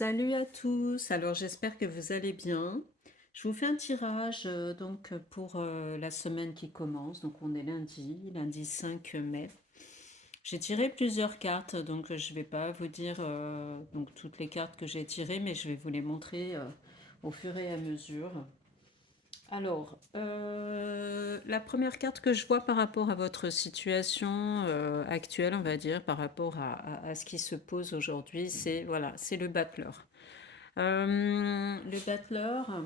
Salut à tous, alors j'espère que vous allez bien. Je vous fais un tirage pour la semaine qui commence, donc on est lundi 5 mai. J'ai tiré plusieurs cartes, donc je ne vais pas vous dire donc toutes les cartes que j'ai tirées, mais je vais vous les montrer au fur et à mesure. Alors, la première carte que je vois par rapport à votre situation actuelle, on va dire, par rapport à ce qui se pose aujourd'hui, c'est voilà, c'est le battleur. Le battleur,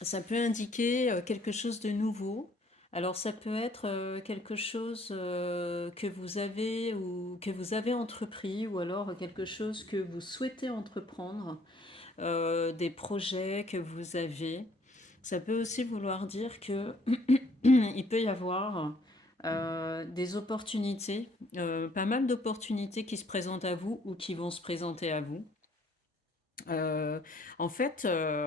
ça peut indiquer quelque chose de nouveau. Alors ça peut être quelque chose que vous avez ou que vous avez entrepris ou alors quelque chose que vous souhaitez entreprendre, des projets que vous avez. Ça peut aussi vouloir dire que il peut y avoir des opportunités, pas mal d'opportunités qui se présentent à vous ou qui vont se présenter à vous. Euh,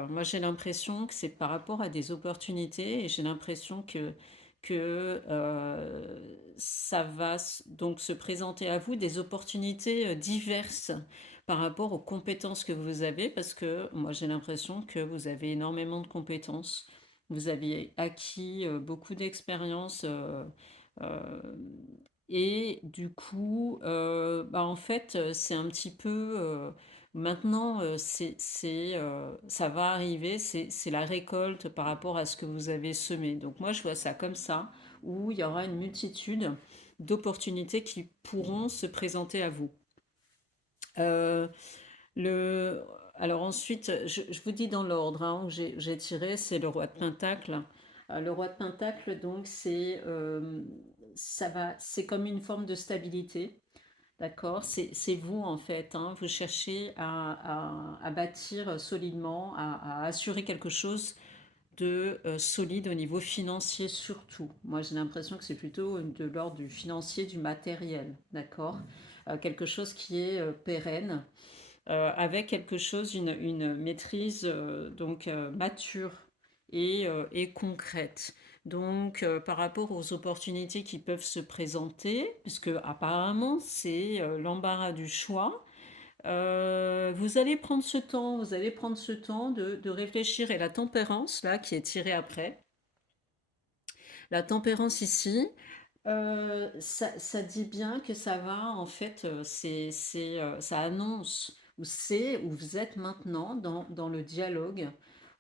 moi j'ai l'impression que c'est par rapport à des opportunités et j'ai l'impression que ça va donc se présenter à vous des opportunités diverses par rapport aux compétences que vous avez parce que moi j'ai l'impression que vous avez énormément de compétences. Vous avez acquis beaucoup d'expérience euh, et du coup, en fait, c'est un petit peu maintenant, ça va arriver, c'est la récolte par rapport à ce que vous avez semé. Donc moi, je vois ça comme ça, où il y aura une multitude d'opportunités qui pourront se présenter à vous. Euh, le, alors ensuite, je vous dis dans l'ordre hein, que j'ai tiré, c'est le roi de Pentacle. Le roi de Pentacle, donc, c'est comme une forme de stabilité. D'accord, c'est vous en fait, hein. Vous cherchez à bâtir solidement, à assurer quelque chose de solide au niveau financier surtout. Moi j'ai l'impression que c'est plutôt de l'ordre du financier, du matériel, d'accord. Quelque chose qui est pérenne, avec quelque chose, une maîtrise mature et concrète. Donc, par rapport aux opportunités qui peuvent se présenter, puisque apparemment c'est l'embarras du choix, vous allez prendre ce temps de réfléchir. Et la tempérance, là, qui est tirée après, la tempérance ici, ça dit bien que ça va, en fait, ça annonce où vous êtes maintenant dans le dialogue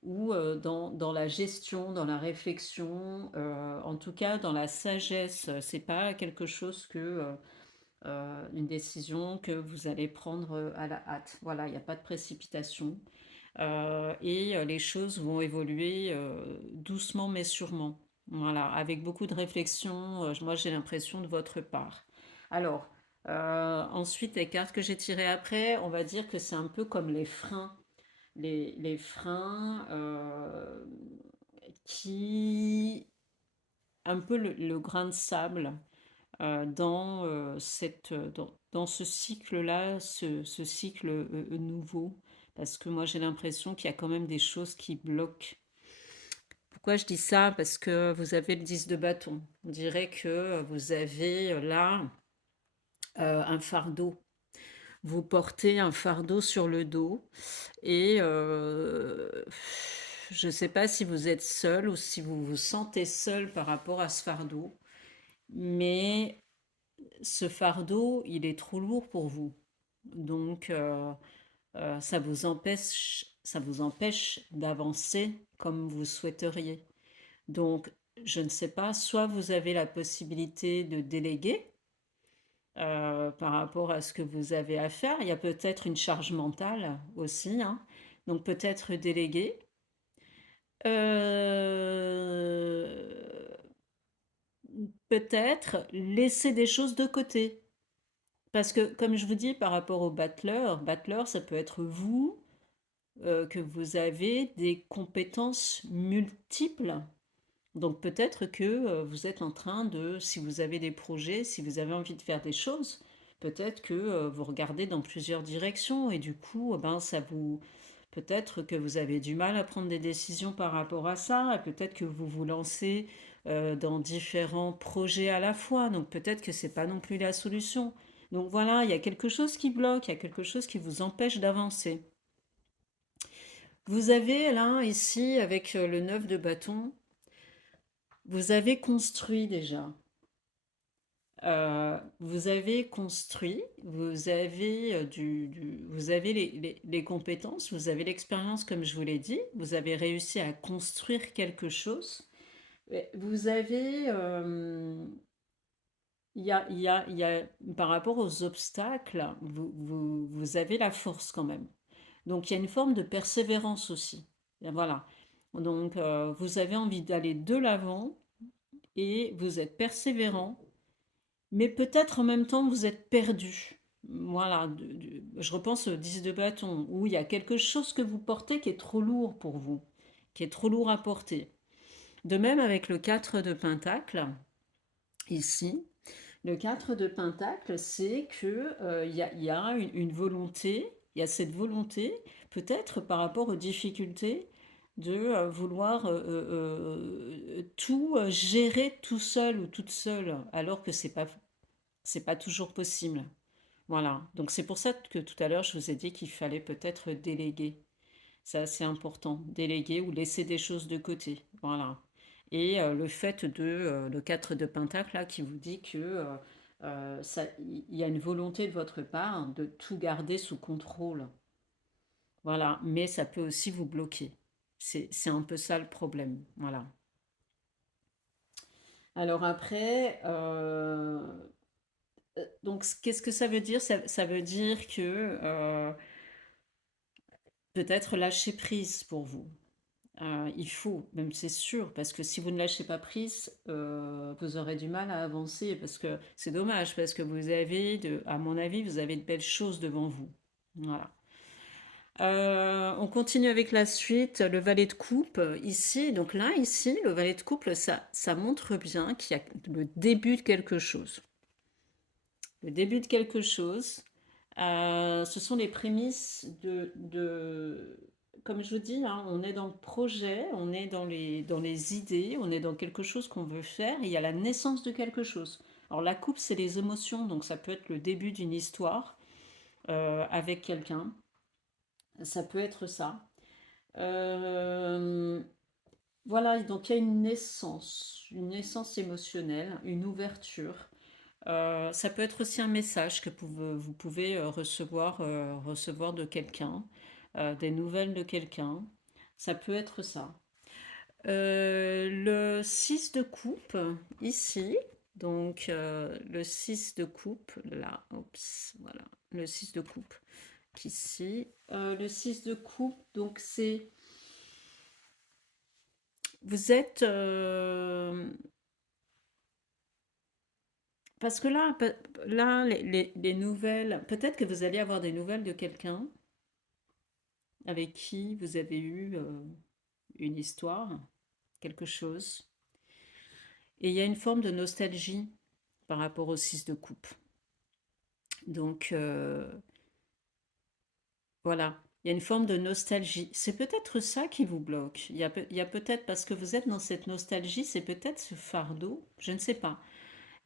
ou dans la gestion, dans la réflexion, en tout cas dans la sagesse. C'est pas quelque chose une décision que vous allez prendre à la hâte. Voilà, il n'y a pas de précipitation. Les choses vont évoluer doucement mais sûrement. Voilà, avec beaucoup de réflexion, moi j'ai l'impression de votre part. Alors, ensuite, les cartes que j'ai tirées après, on va dire que c'est un peu comme les freins. Les freins qui... Un peu le grain de sable dans ce cycle-là, ce cycle nouveau, parce que moi j'ai l'impression qu'il y a quand même des choses qui bloquent. Pourquoi je dis ça? Parce que vous avez le 10 de bâton. On dirait que vous avez là un fardeau. Vous portez un fardeau sur le dos et je ne sais pas si vous êtes seul ou si vous vous sentez seul par rapport à ce fardeau, mais ce fardeau, il est trop lourd pour vous. Donc, ça vous empêche d'avancer comme vous souhaiteriez. Donc, je ne sais pas, soit vous avez la possibilité de déléguer par rapport à ce que vous avez à faire. Il y a peut-être une charge mentale aussi, hein. Donc, peut-être déléguer. Euh, Peut-être laisser des choses de côté. Parce que, comme je vous dis, par rapport au battleur, ça peut être vous, que vous avez des compétences multiples. Donc peut-être que vous êtes en train de, si vous avez des projets, si vous avez envie de faire des choses, peut-être que vous regardez dans plusieurs directions et du coup, peut-être que vous avez du mal à prendre des décisions par rapport à ça et peut-être que vous vous lancez dans différents projets à la fois. Donc peut-être que c'est pas non plus la solution. Donc voilà, il y a quelque chose qui bloque, il y a quelque chose qui vous empêche d'avancer. Vous avez là, ici, avec le 9 de bâton, vous avez construit déjà. Vous avez construit, vous avez, vous avez les compétences, vous avez l'expérience, comme je vous l'ai dit, vous avez réussi à construire quelque chose. Vous avez, par rapport aux obstacles, vous avez la force quand même. Donc il y a une forme de persévérance aussi. Et voilà. Donc vous avez envie d'aller de l'avant et vous êtes persévérant, mais peut-être en même temps vous êtes perdu. Voilà, je repense au 10 de bâton, où il y a quelque chose que vous portez qui est trop lourd pour vous, qui est trop lourd à porter. De même avec le 4 de pentacle, ici, le 4 de pentacle, c'est que il y a une volonté, il y a cette volonté, peut-être par rapport aux difficultés, de vouloir tout gérer tout seul ou toute seule, alors que c'est pas toujours possible. Voilà. Donc c'est pour ça que tout à l'heure je vous ai dit qu'il fallait peut-être déléguer. C'est assez important, déléguer ou laisser des choses de côté. Voilà. Et le fait de le 4 de Pentacle là, qui vous dit que il y a une volonté de votre part de tout garder sous contrôle. Voilà. Mais ça peut aussi vous bloquer. C'est un peu ça le problème. Voilà. Alors après, donc qu'est-ce que ça veut dire? Ça veut dire que peut-être lâcher prise pour vous. Il faut, même c'est sûr, parce que si vous ne lâchez pas prise, vous aurez du mal à avancer, parce que c'est dommage, parce que vous avez, à mon avis, vous avez de belles choses devant vous. Voilà. On continue avec la suite, le valet de coupe, ici, donc là, ici, le valet de coupe, ça montre bien qu'il y a le début de quelque chose. Le début de quelque chose. Ce sont les prémices comme je vous dis, hein, on est dans le projet, on est dans les idées, on est dans quelque chose qu'on veut faire, et il y a la naissance de quelque chose. Alors la coupe, c'est les émotions, donc ça peut être le début d'une histoire avec quelqu'un, ça peut être ça. Euh, voilà, donc il y a une naissance émotionnelle, une ouverture. Ça peut être aussi un message que vous pouvez recevoir de quelqu'un, des nouvelles de quelqu'un. Ça peut être ça. Le 6 de coupe, ici, donc le 6 de coupe, là, oups, voilà, le 6 de coupe, ici. Le 6 de coupe, donc c'est, vous êtes, parce que là, là les nouvelles, peut-être que vous allez avoir des nouvelles de quelqu'un avec qui vous avez eu une histoire, quelque chose. Et il y a une forme de nostalgie par rapport au 6 de coupe. Donc voilà, il y a une forme de nostalgie. C'est peut-être ça qui vous bloque. Il y a peut-être, parce que vous êtes dans cette nostalgie, c'est peut-être ce fardeau, je ne sais pas.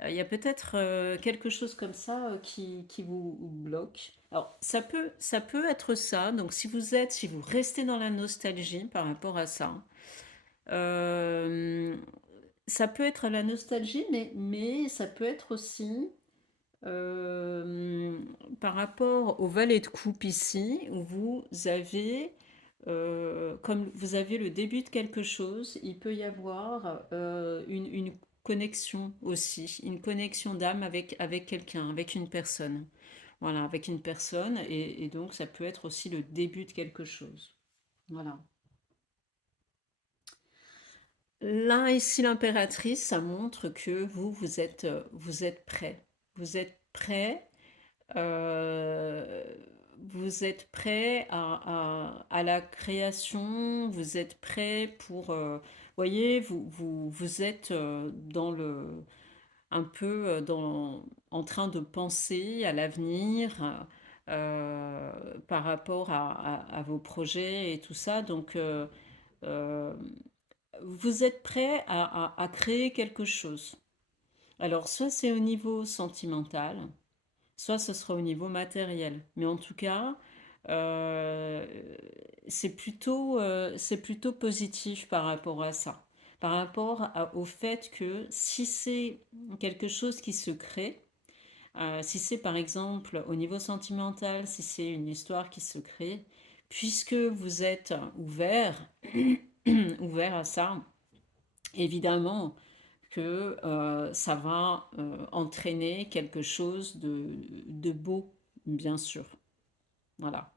Il y a peut-être quelque chose comme ça qui vous bloque. Alors, ça peut être ça. Donc, si vous restez dans la nostalgie par rapport à ça, euh, ça peut être la nostalgie, mais ça peut être aussi euh, par rapport au valet de coupe ici, où vous avez, comme vous avez le début de quelque chose, il peut y avoir une connexion aussi, une connexion d'âme avec quelqu'un, avec une personne. Voilà, avec une personne, et donc ça peut être aussi le début de quelque chose. Voilà. Là, ici, l'impératrice, ça montre que vous êtes prêt. Vous êtes prêt. euh, Vous êtes prêt à la création. Vous êtes prêt pour. Voyez, vous êtes dans un peu en train de penser à l'avenir par rapport à vos projets et tout ça. Donc, euh, vous êtes prêt à créer quelque chose. Alors, soit c'est au niveau sentimental, soit ce sera au niveau matériel. Mais en tout cas, euh, c'est plutôt positif par rapport à ça. Par rapport au fait que si c'est quelque chose qui se crée, si c'est par exemple au niveau sentimental, si c'est une histoire qui se crée, puisque vous êtes ouvert, ouvert à ça, évidemment que ça va entraîner quelque chose de beau, bien sûr. Voilà.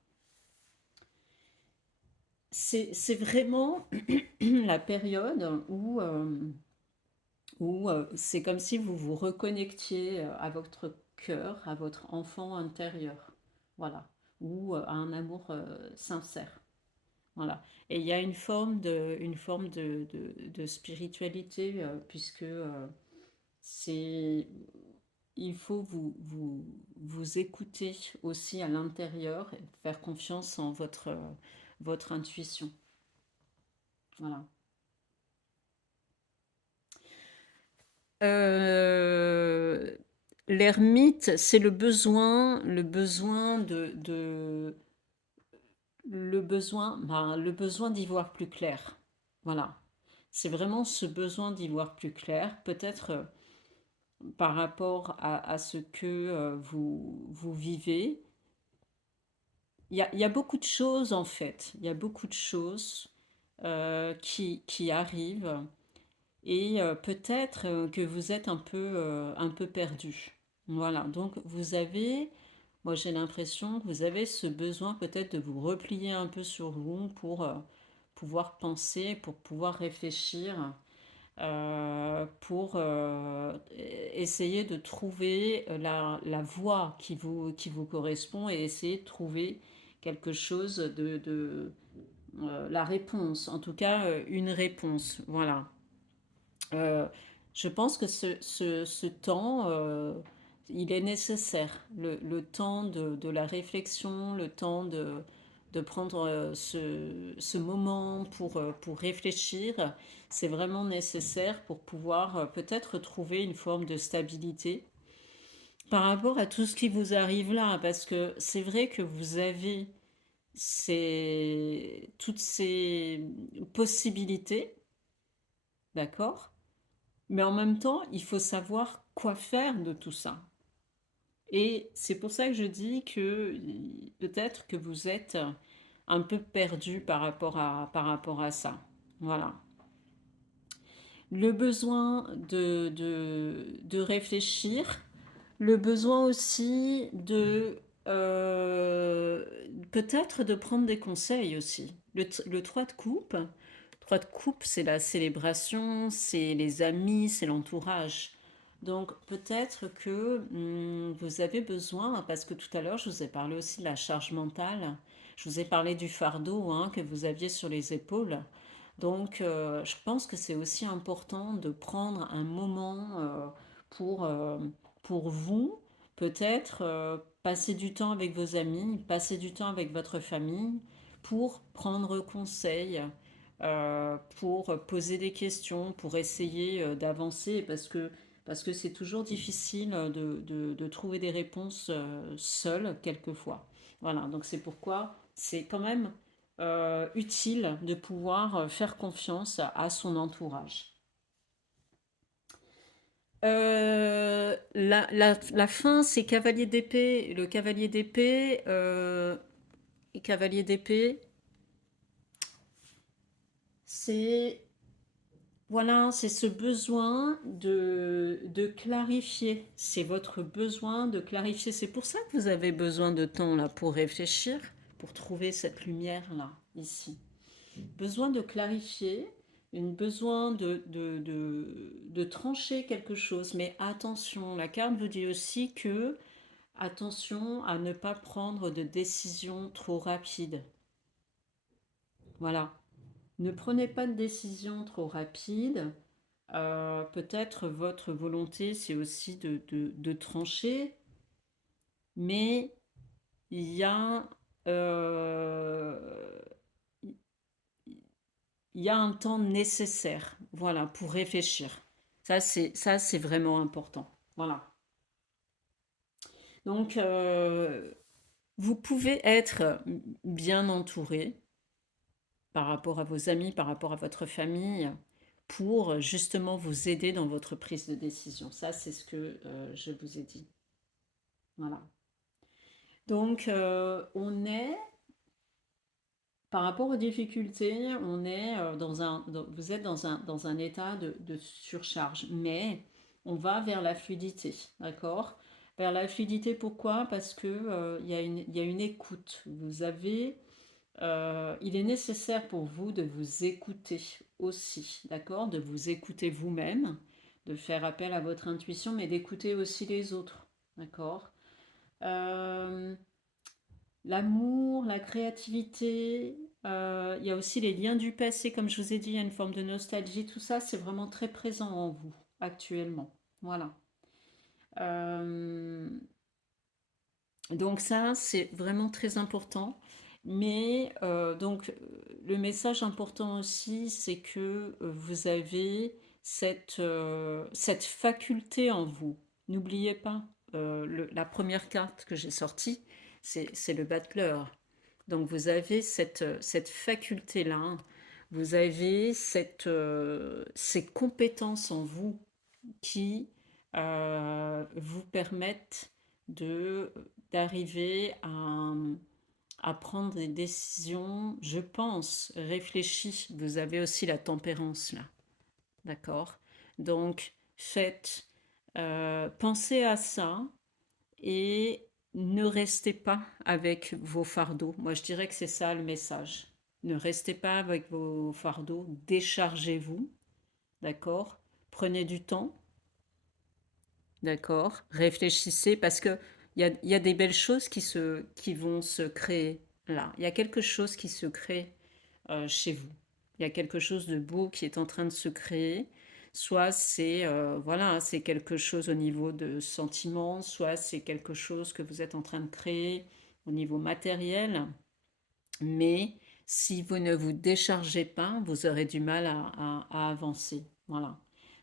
C'est vraiment la période où c'est comme si vous vous reconnectiez à votre cœur, à votre enfant intérieur. Voilà. Ou à un amour sincère. Voilà. Et il y a une forme de spiritualité, puisque c'est, il faut vous écouter aussi à l'intérieur et faire confiance en votre intuition. Voilà. Euh, L'ermite, c'est le besoin le besoin d'y voir plus clair. Voilà. C'est vraiment ce besoin d'y voir plus clair, peut-être par rapport à ce que vous vivez. Il y a beaucoup de choses en fait. Il y a beaucoup de choses qui arrivent et peut-être que vous êtes un peu perdu. Voilà. Donc moi j'ai l'impression que vous avez ce besoin peut-être de vous replier un peu sur vous pour pouvoir penser, pour pouvoir réfléchir pour essayer de trouver la voie qui vous correspond et essayer de trouver quelque chose la réponse, en tout cas une réponse. Voilà. Euh, je pense que ce temps, il est nécessaire. Le temps de la réflexion, le temps de prendre ce moment pour réfléchir, c'est vraiment nécessaire pour pouvoir peut-être trouver une forme de stabilité par rapport à tout ce qui vous arrive là. Parce que c'est vrai que vous avez toutes ces possibilités, d'accord? Mais en même temps, il faut savoir quoi faire de tout ça. Et c'est pour ça que je dis que peut-être que vous êtes un peu perdu par rapport à ça. Voilà. Le besoin de réfléchir, le besoin aussi euh, peut-être de prendre des conseils aussi. Le 3 de coupe, 3 de coupe, c'est la célébration, c'est les amis, c'est l'entourage. Donc peut-être que vous avez besoin, parce que tout à l'heure je vous ai parlé aussi de la charge mentale, je vous ai parlé du fardeau hein, que vous aviez sur les épaules. Donc, je pense que c'est aussi important de prendre un moment pour, euh, pour vous, peut-être passer du temps avec vos amis, passer du temps avec votre famille, pour prendre conseil, pour poser des questions, pour essayer d'avancer, parce que c'est toujours difficile de trouver des réponses seul, quelquefois. Voilà, donc c'est pourquoi c'est quand même utile de pouvoir faire confiance à son entourage. La fin, c'est cavalier d'épée. Cavalier d'épée, c'est voilà, c'est ce besoin de clarifier. C'est votre besoin de clarifier. C'est pour ça que vous avez besoin de temps là pour réfléchir, pour trouver cette lumière là, ici. Besoin de clarifier, une besoin de trancher quelque chose. Mais attention, la carte vous dit aussi que attention à ne pas prendre de décision trop rapide. Voilà. Ne prenez pas de décision trop rapide. Peut-être votre volonté, c'est aussi de trancher, mais il y a, euh, il y a un temps nécessaire, voilà, pour réfléchir. Ça, c'est vraiment important. Voilà. Donc, vous pouvez être bien entouré par rapport à vos amis, par rapport à votre famille, pour justement vous aider dans votre prise de décision. Ça, c'est ce que je vous ai dit. Voilà. Donc, par rapport aux difficultés, on est vous êtes dans un état de surcharge, mais on va vers la fluidité, d'accord? Vers la fluidité, pourquoi? Parce que il y a une écoute. Il est nécessaire pour vous de vous écouter aussi, d'accord? De vous écouter vous-même, de faire appel à votre intuition, mais d'écouter aussi les autres, d'accord? Euh, L'amour, la créativité, il y a aussi les liens du passé, comme je vous ai dit, il y a une forme de nostalgie, tout ça, c'est vraiment très présent en vous actuellement. Voilà. Euh, donc ça, c'est vraiment très important. Mais le message important aussi, c'est que vous avez cette faculté en vous. N'oubliez pas, la première carte que j'ai sortie, c'est le battleur. Donc vous avez cette faculté-là, vous avez ces compétences en vous qui vous permettent de d'arriver à prendre des décisions, je pense, réfléchies. Vous avez aussi la tempérance là, d'accord? Donc pensez à ça et ne restez pas avec vos fardeaux. Moi, je dirais que c'est ça le message. Ne restez pas avec vos fardeaux, déchargez-vous, d'accord? Prenez du temps, d'accord? Réfléchissez parce que il y a des belles choses qui vont se créer là. Il y a quelque chose qui se crée chez vous. Il y a quelque chose de beau qui est en train de se créer. Soit c'est voilà, c'est quelque chose au niveau de sentiments, soit c'est quelque chose que vous êtes en train de créer au niveau matériel. Mais si vous ne vous déchargez pas, vous aurez du mal à avancer. Voilà.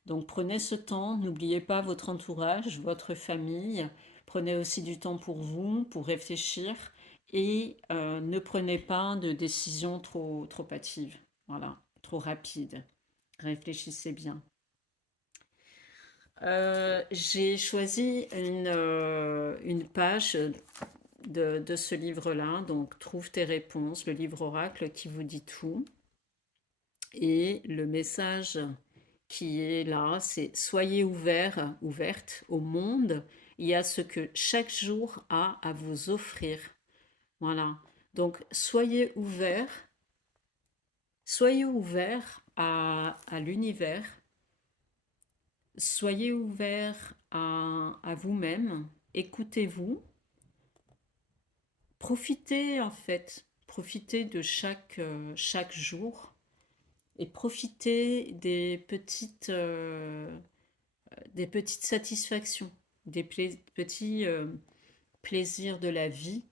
Donc prenez ce temps, n'oubliez pas votre entourage, votre famille. Prenez aussi du temps pour vous, pour réfléchir et ne prenez pas de décisions trop hâtives. Voilà, trop rapides. Réfléchissez bien. J'ai choisi une page de ce livre-là, donc Trouve tes réponses, le livre oracle qui vous dit tout. Et le message qui est là, c'est soyez ouverts, ouverte au monde et à ce que chaque jour a à vous offrir. Voilà. Donc soyez ouverts à l'univers, soyez ouverts à vous-même, écoutez-vous, profitez en fait, profitez de chaque jour et profitez des petites satisfactions, petits plaisirs de la vie.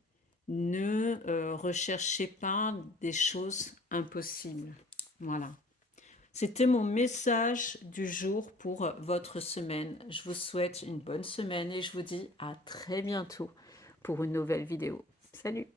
Ne recherchez pas des choses impossibles. Voilà. C'était mon message du jour pour votre semaine. Je vous souhaite une bonne semaine et je vous dis à très bientôt pour une nouvelle vidéo. Salut!